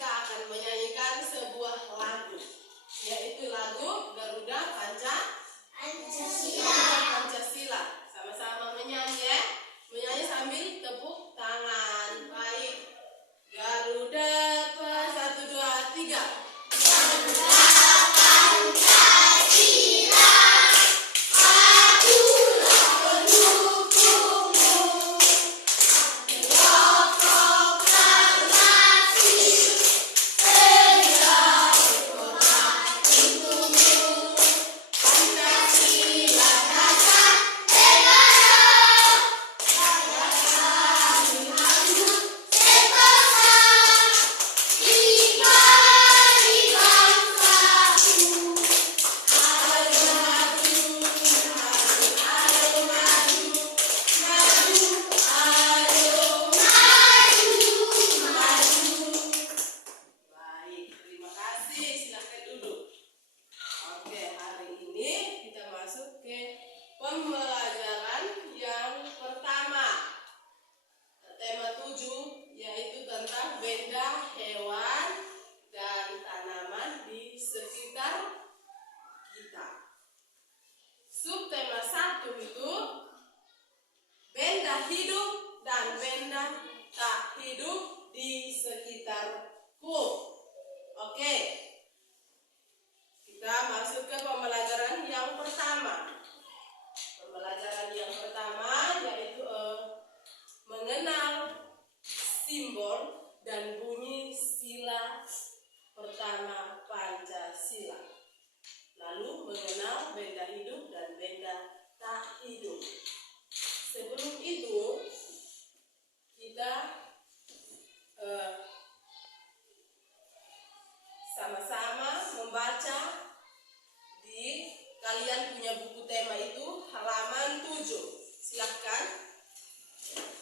kita akan menyanyikan sebuah lagu, yaitu lagu Garuda Pancasila. Sama-sama menyanyi ya. Menyanyi sambil tepuk tangan. Baik. Garuda, 1, 2, 3. Garuda Pancasila, akulah pendukungmu. Adalah proklamasi segera berkotak untukmu. Pancasila dasar negara, rayakan Tuhanmu sentosa. Mari bangsaku, ayo maju, ayo maju, maju. Baik, terima kasih. Silakan duduk. Oke, hari ini kita masuk ke pembelajaran yang pertama. Tema 7 yaitu tentang benda hewan dan tanaman di sekitar kita. Subtema 1 itu benda hidup dan benda tak hidup di sekitarku. Oke. Kita masuk ke pembelajaran yang pertama. Pembelajaran yang pertama yaitu mengenal simbol dan bunyi sila pertama Pancasila. Lalu mengenal benda hidup dan benda tak hidup. Sebelum itu kita sama-sama membaca di kalian punya buku tema itu halaman 7. Silahkan.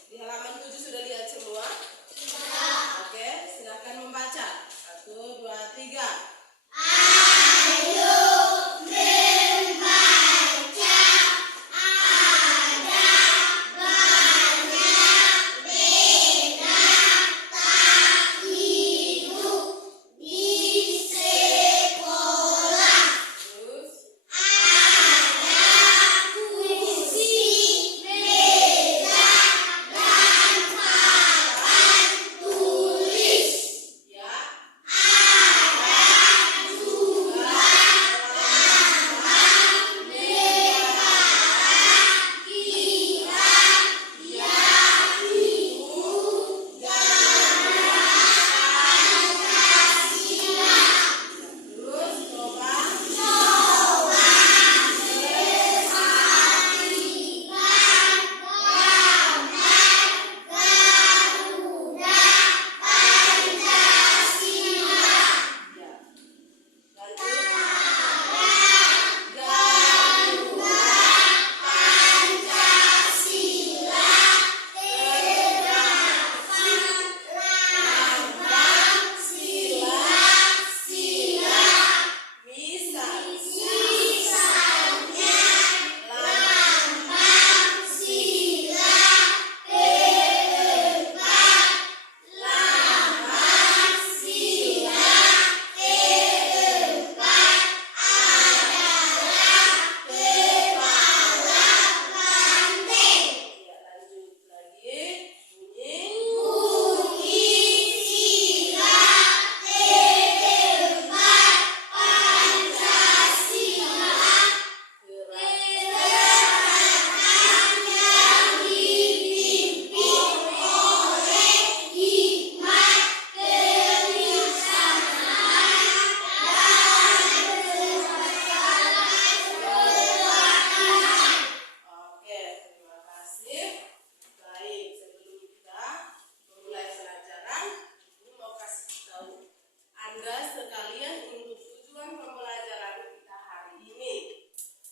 Di halaman 7 sudah lihat semua? Sudah. Oke, silahkan membaca. 1, 2, 3. Ayo membaca, ada banyak benda tak hidup di sekolah. Terus ada kursi, meja, dan papan tulis. Ya. Ada juga lambang negara kita, yaitu Garuda Pancasila. Terus coba perhatikan gambar Garuda Pancasila. Ya. Lanjut. Garuda Pancasila terdapat lambang sila-sila. Misalnya lambang sila keempat, lambang sila keempat adalah kepala banteng. Ya, lanjut lagi. Bunyi sila keempat Pancasila, gerakan yang dipimpin oleh hikmat kebijaksanaan dan keberkahan. Oke, terima kasih. Baik, sebelum kita memulai pelajaran, Ibu mau kasih tahu Anda sekalian untuk tujuan pembelajaran kita hari ini.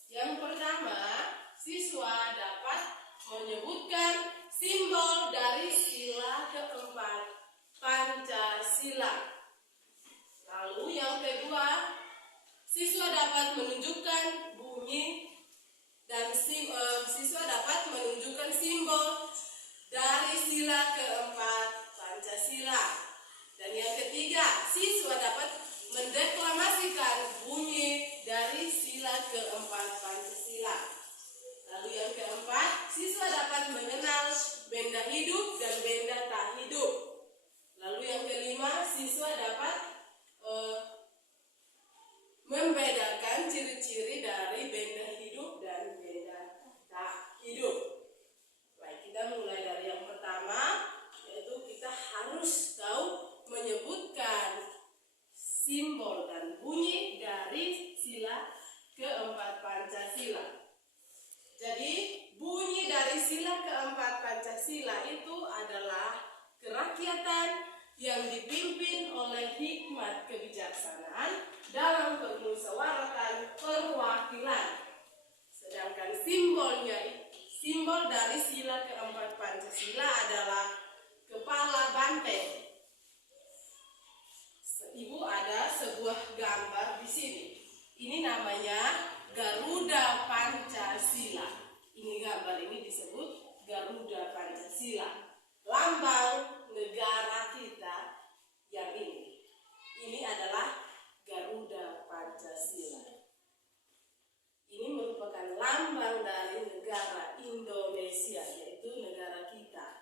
Yang pertama, siswa dapat menyebutkan simbol dari sila keempat Pancasila. Lalu yang kedua, siswa dapat menunjukkan bunyi dan siswa dapat menunjukkan simbol dari sila keempat Pancasila. Dan yang ketiga, siswa dapat mendeklamasikan bunyi dari sila keempat Pancasila. Lalu yang keempat, siswa dapat mengenal benda hidup dan benda tak hidup. Lalu yang kelima, siswa dapat membedakan ciri-ciri dari benda hidup dan benda tak hidup. Baik, kita mulai dari yang pertama, yaitu kita harus tahu menyebutkan simbol dan bunyi dari sila keempat Pancasila. Jadi, bunyi dari sila keempat Pancasila itu adalah kerakyatan yang dipimpin oleh hikmat kebijaksanaan dalam permusyawaratan perwakilan. Sedangkan simbol dari sila keempat Pancasila adalah kepala banteng. Ibu ada sebuah gambar di sini. Ini namanya Garuda Pancasila. Ini gambar ini disebut Garuda Pancasila. Lambang negara kita yang ini. Ini adalah Garuda Pancasila. Ini merupakan lambang dari negara Indonesia, yaitu negara kita.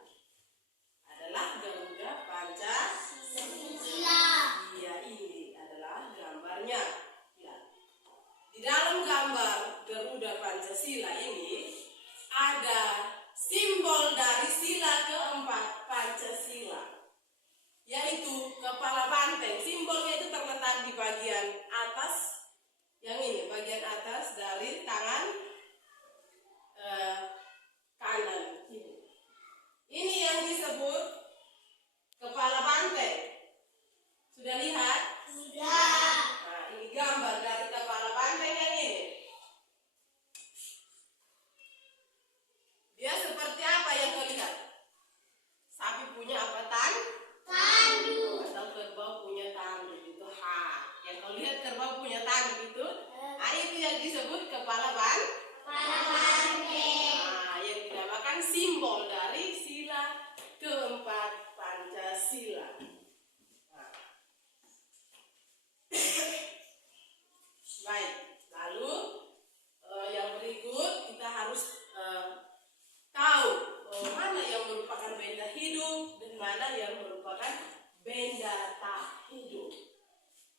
Adalah Garuda Pancasila. Ya, ini adalah gambarnya. Ya. Di dalam gambar Garuda Pancasila ini ada simbol dari sila keempat Pancasila, yaitu kepala banteng. Simbolnya itu terletak di bagian atas, yang ini bagian atas dari tangan kanan ini. Ini yang disebut kepala banteng. Sudah lihat? Sudah. Nah, ini gambar dari kepala banteng yang ini. Dia seperti apa yang kau lihat? Sapi punya apa tanduk? Atau kerbau punya tanduk itu. Yang kau lihat kerbau punya tanduk itu, itu yang disebut kepala banteng. Yang dinamakan simbol dari sila keempat Pancasila. Baik, lalu yang berikut kita harus tahu mana yang merupakan benda hidup dan mana yang merupakan benda tak hidup.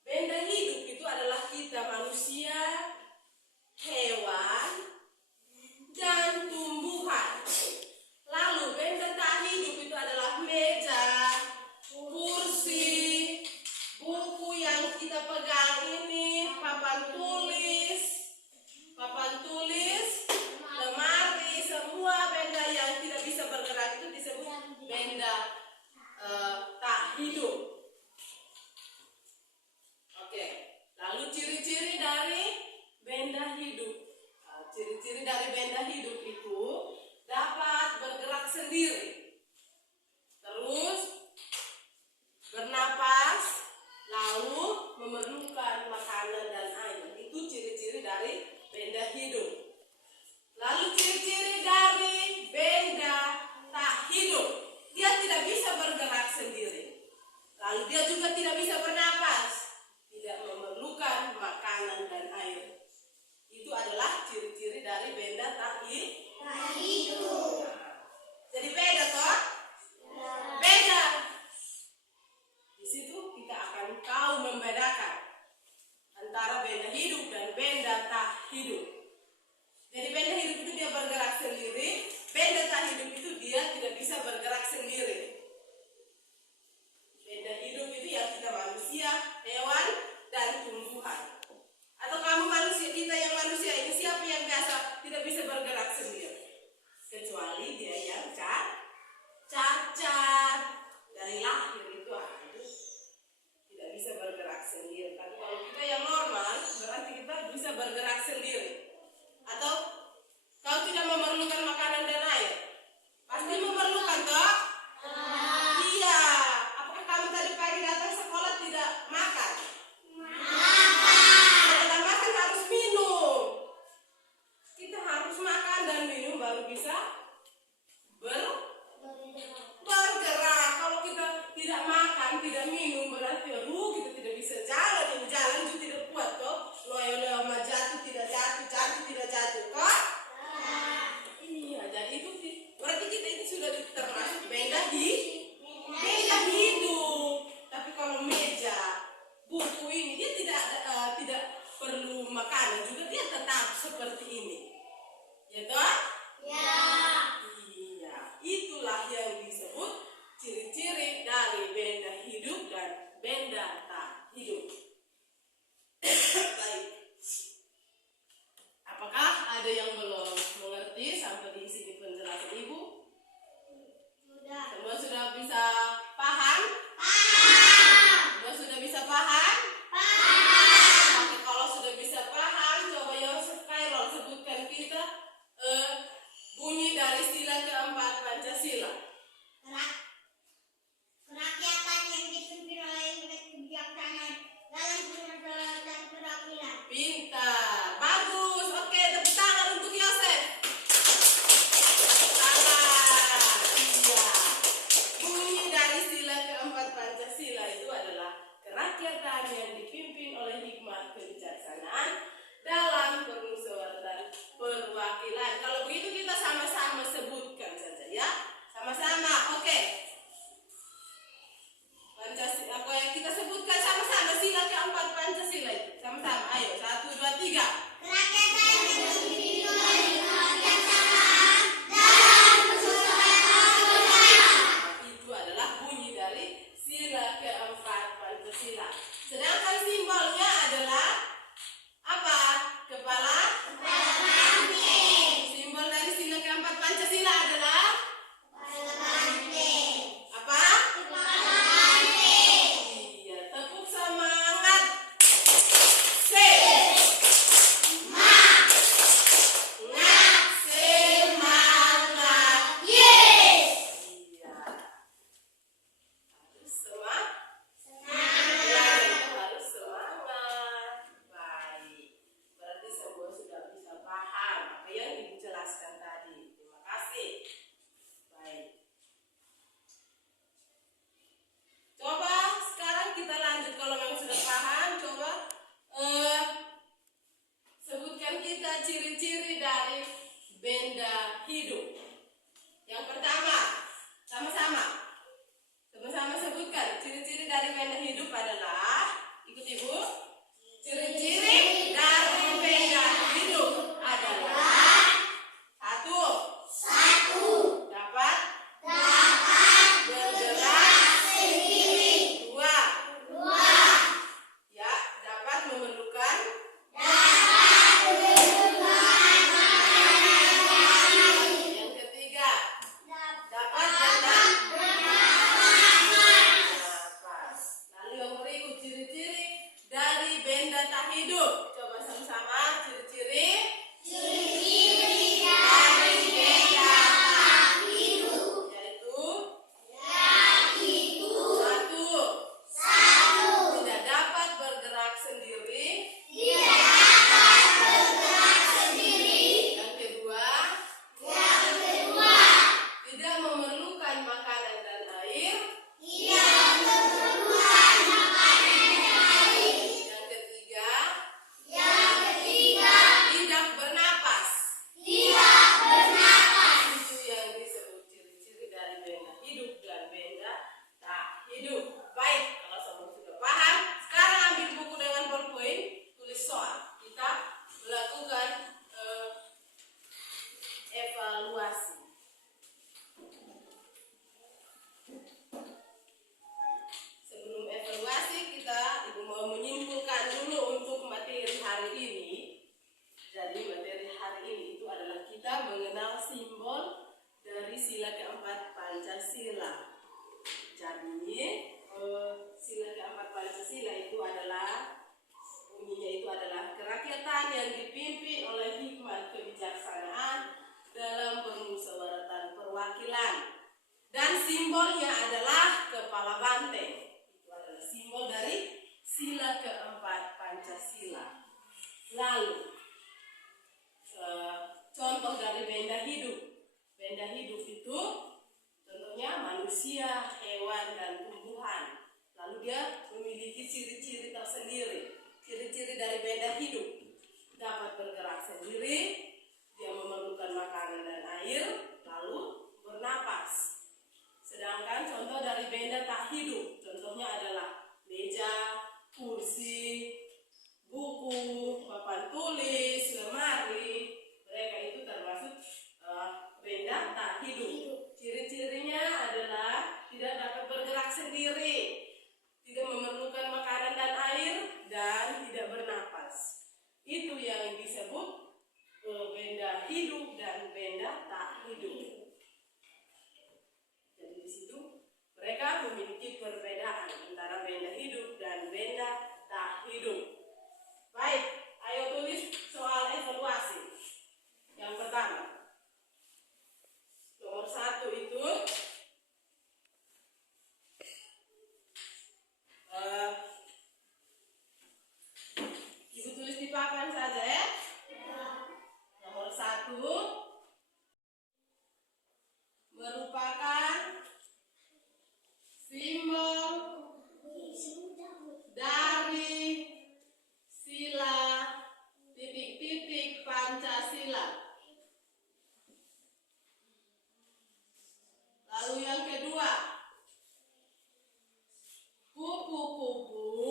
Benda hidup itu adalah kita manusia, hewan, dan tumbuhan. Lalu benda tak hidup itu adalah meja, kursi, buku yang kita pegang ini, papan tulis, lemari, semua benda yang tidak bisa bergerak itu disebut benda tak hidup. Oke, lalu ciri-ciri dari benda hidup. Ciri-ciri dari benda hidup itu dapat bergerak sendiri, terus bernapas, lalu memerlukan makanan dan air. Itu ciri-ciri dari benda hidup. Lalu ciri-ciri dari benda tak hidup, dia tidak bisa bergerak sendiri. Lalu dia juga tidak bisa bernapas, tidak memerlukan makanan dan air. Itu adalah ciri-ciri dari benda tak hidup. Jadi beda toh? Beda. Di situ kita akan tahu membedakan antara benda hidup dan benda tak hidup. Jadi benda hidup itu dia bergerak sendiri, benda tak hidup itu dia tidak bisa bergerak sendiri. Benda hidup itu yang kita manusia, hewan, dan tumbuhan. Atau kamu manusia, kita yang manusia ini siapa yang biasa tidak bisa bergerak sendiri? Kecuali dia yang cacat dari lahir itu tidak bisa bergerak sendiri. Tapi kalau kita yang normal berarti kita bisa bergerak sendiri. Atau kau tidak memerlukan makanan dan air? Pasti memerlukan toh? seperti ini. Ya toh? Ya. Iya, itulah yang disebut ciri-ciri dari benda hidup dan benda tak hidup. Baik. Apakah ada yang belum mengerti sampai di sini penjelasan Ibu? Sudah. Semua sudah bisa paham? Semua sudah bisa paham? Oke, kalau sudah bisa paham, coba Yosef Kairol sebutkan kita bunyi dari sila keempat Pancasila. Kerakyatan yang dipimpin oleh kebijaksanaan dalam permasalahan perwakilan. Pintar, bagus. Oke, tepuk tangan untuk Yosef. Tepuk tangan. Iya. Bunyi dari sila keempat Pancasila itu adalah kerakyatan yang dipimpin oleh hikmat kebijaksanaan dalam permusyawaratan perwakilan. Kalau begitu kita sama-sama sebutkan saja ya. Sama-sama. Oke. Pancasila, apa yang kita sebutkan sama-sama sila keempat Pancasila itu. Sama-sama. Ayo, 1, 2, 3. Kerakyatan yang dipimpin oleh kebijaksanaan dalam permusyawaratan perwakilan. Itu adalah bunyi dari sila keempat Pancasila. Sedangkan simbolnya adalah apa? Kepala banteng. Simbol dari sila keempat Pancasila adalah Kepala banteng. apa? Kepala banteng. Iya, tepuk semangat. C. Semangat. Yes. Iya. Harus semangat. Semangat. Harus semangat. Baik. Berarti semua sudah bisa paham apa yang Ibu jelaskan tadi. Terima kasih. Baik. Coba sekarang kita lanjut. Kalau memang sudah paham, coba sebutkan kita ciri-ciri dari benda hidup. Yang pertama, sama-sama sebutkan ciri-ciri dari benda hidup adalah, ikut Ibu. Ciri-ciri dari benda hidup adalah satu, dapat bergerak Sendiri. dua, Dua. ya dapat memerlukan yang ketiga, dapat bernafas. Lalu yang berikut ciri-ciri dari benda tak hidup. Coba sama-sama ciri-ciri Ciri-ciri dari benda tak hidup. yaitu Yaitu satu, tidak dapat bergerak sendiri. tidak dapat bergerak sendiri. Yang kedua, Yang kedua, tidak memerlukan makanan dan air. tidak memerlukan makanan dan air. Yang ketiga, Yang ketiga, tidak bernapas. tidak bernapas. Itu yang disebut ciri-ciri dari benda hidup dan benda tak hidup. Baik, kalau semua sudah paham, sekarang ambil buku dengan ballpoint, tulis soal. Kita melakukan evaluasi. Sebelum evaluasi, Ibu mau menyimpulkan dulu untuk materi hari ini. Jadi materi hari ini itu adalah kita mengenal simbol dari sila keempat Pancasila. Jadi sila keempat Pancasila itu adalah bunyinya itu adalah kerakyatan yang dipimpin oleh hikmat kebijaksanaan dalam permusyawaratan perwakilan. Dan simbolnya adalah kepala banteng. Itu adalah simbol dari sila keempat Pancasila. Lalu contoh dari benda hidup. Benda hidup itu contohnya manusia, hewan, dan tumbuhan. Lalu dia memiliki ciri-ciri tersendiri. Ciri-ciri dari benda hidup: dapat bergerak sendiri, dia memerlukan makanan dan air, lalu bernapas. Sedangkan contoh dari benda tak hidup, contohnya adalah meja, kursi, buku, papan tulis, lemari, hidung. Baik, ayo tulis soal evaluasi. Yang pertama, nomor 1 itu Ibu tulis di papan saja ya. Nomor 1 merupakan simbol dari sila titik-titik Pancasila. Lalu yang kedua, kupu-kupu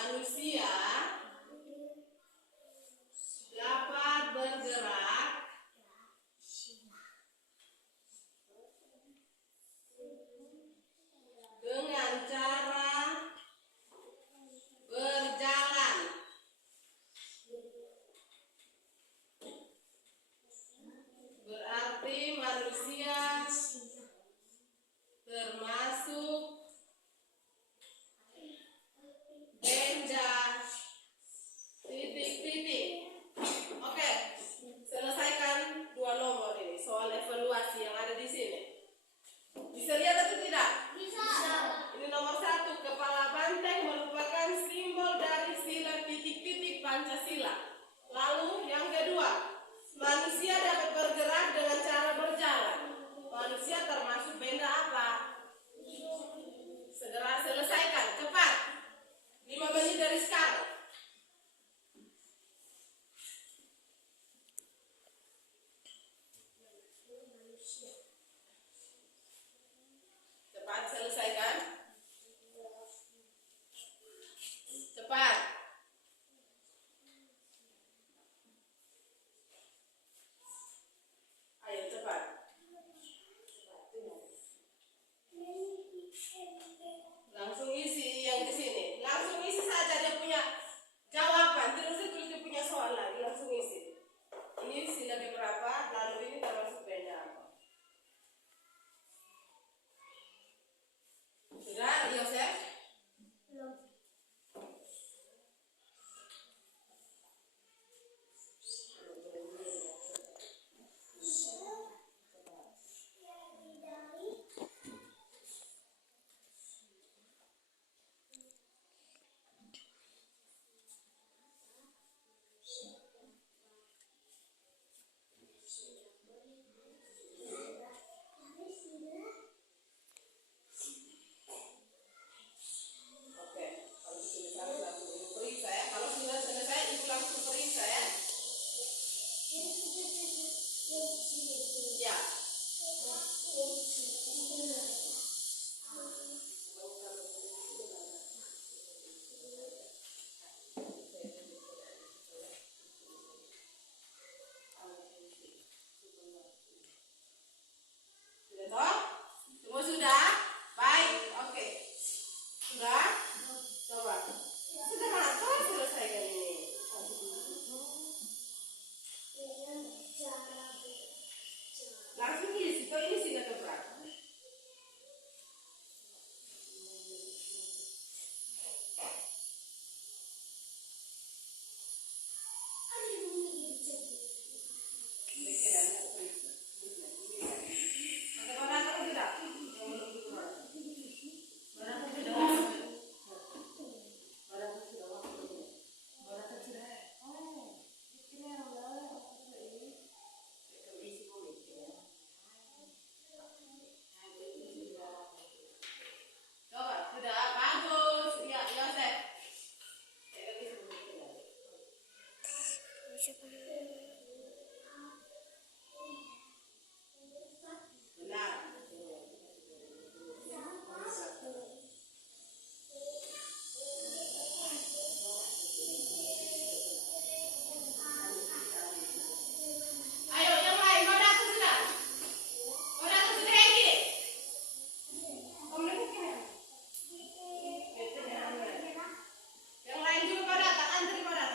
manusia dapat bergerak dengan cara berjalan. Berarti manusia termasuk benda titik-titik. Oke, selesaikan 2 nomor ini soal evaluasi yang ada di sini. Bisa lihat atau tidak? Bisa. Ini nomor 1, kepala banteng merupakan simbol dari sila titik-titik Pancasila. Lalu yang kedua, manusia dapat bergerak dengan cara berjalan. Manusia termasuk benda apa? Segera selesaikan, cepat. 5 menit dari sekarang. Cepat selesaikan. Cepat. Ayo cepat. Langsung isi yang di sini. Langsung isi saja dia punya jawaban. Tidak usah tulis dia punya soal lagi. Langsung isi. Ini sila berapa? Lalu ini termasuk benda apa? Sudah, Yosef? Belum. Oke, kalau sudah selesai langsung periksa ya. Kalau sudah selesai ibu langsung periksa ya. Ya. Sudah toh? Semua sudah? Baik, oke. Sudah? Coba. Sudah toh selesaikan ini. Langsung isi, toh ini sila keberapa? Coba, sudah bagus. Ya, Yosef. Benar. Ayo yang lain, kau datang sudah? Kau datang sudah lagi? Kamu lihat. Yang lain juga kau datang, antri kau datang.